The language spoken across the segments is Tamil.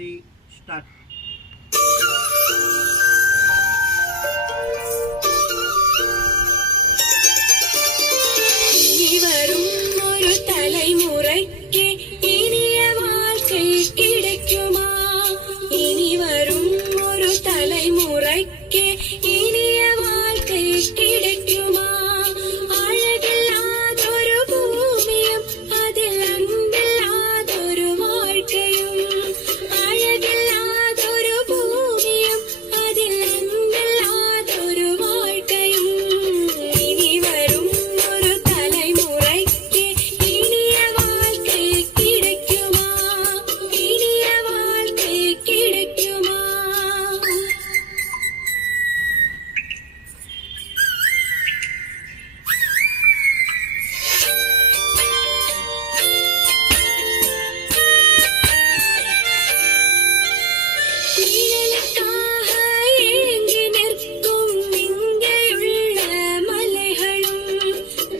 3 start. இனி வரும் ஒரு தலைமுறைக்கு இனிய வாழ்க்கை கிடைக்குமா? இனி வரும் ஒரு தலைமுறைக்கு இனிய வாழ்க்கை கிடைக்குமா? அழகில்லாதொரு பூமியும் அதில் அன்பில்லாதொரு வாழ்க்கையும், அழகில்லாதொரு பூமியும் அதில் அன்பில்லாதொரு வாழ்க்கையும். இனி வரும் ஒரு தலைமுறைக்கு இனிய வாழ்க்கை கிடைக்குமா? இனிய வாழ்க்கை கிடைக்குமா? நிழலுக்காக ஏங்கி நிற்கும் இங்கேயுள்ள மலைகளும்,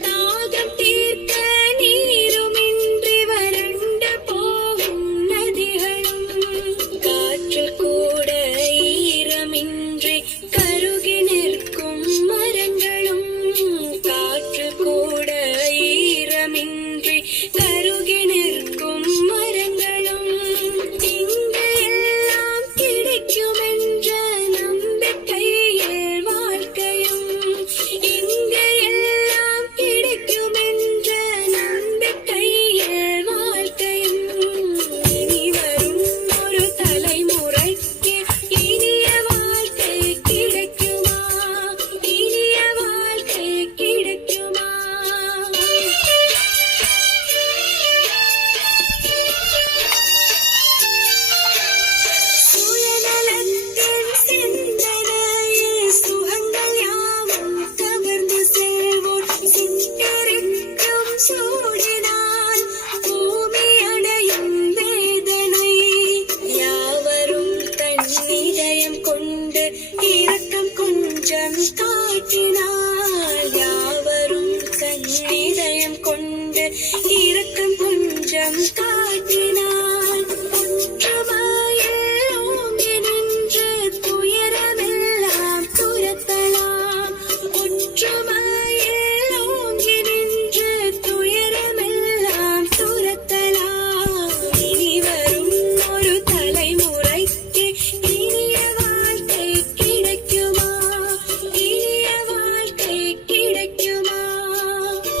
தாகம் தீர்க்க நீருமின்றி வறண்டு போகும் நதிகளும், காற்றில் கூட ஈரமின்றி கருகி நிற்கும் மரங்களும், காற்றில் கூட ஈரமின்றி கருகி நிற்கும் மரங்களும், இங்கு எல்லாம் கிடைக்குமென்ற நம்பிக்கையில் வாழ்க்கையும், இங்கு எல்லாம் கிடைக்குமென்ற நம்பிக்கையில் வாழ்க்கையும். இனி வரும் ஒரு தலைமுறைக்கு இனிய வாழ்க்கை கிடைக்குமா? இனிய வாழ்க்கை கிடைக்குமா? சுயநலத்தின் சிந்தனையில் சுகங்கள் யாவும் கவர்ந்து செல்வோர் சித்தரிக்கும் சூழினால் பூமி அடையும் வேதனை. யாவரும் தன் இதயம் கொண்டு இரக்கம் கொஞ்சம் காட்டினார், யாவரும் தன் இதயம் கொண்டு இரக்கம் கொஞ்சம் காட்டினார்.